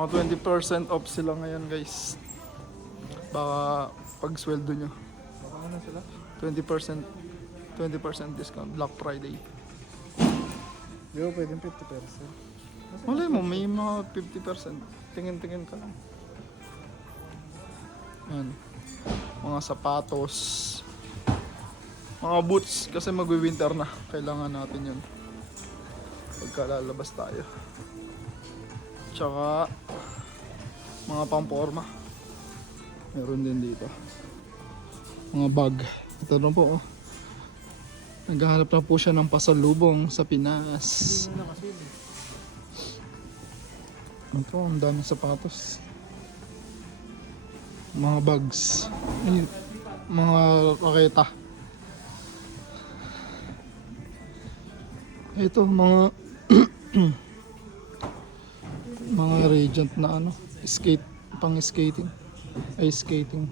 Mga 20% off sila ngayon guys. Baka pag sweldo nyo. Baka ano sila? 20% 20% discount Black Friday. Di ba pwedeng 50%? Wala mo, may mga 50%. Tingin-tingin ka lang. Yan. Mga sapatos. Mga boots. Kasi magwi-winter na. Kailangan natin yun. Pagka lalabas tayo. Tsaka mga pamporma. Meron din dito. Mga bag. Ito na po oh. Naghahanap na po siya ng pasalubong sa Pinas. Hindi mo nakaswim eh. Ito, ang daming sapatos. Mga bags. Ay, mga raketa. Ito, mga mga Radiant na ano, skate, pang skating. Ay, skating.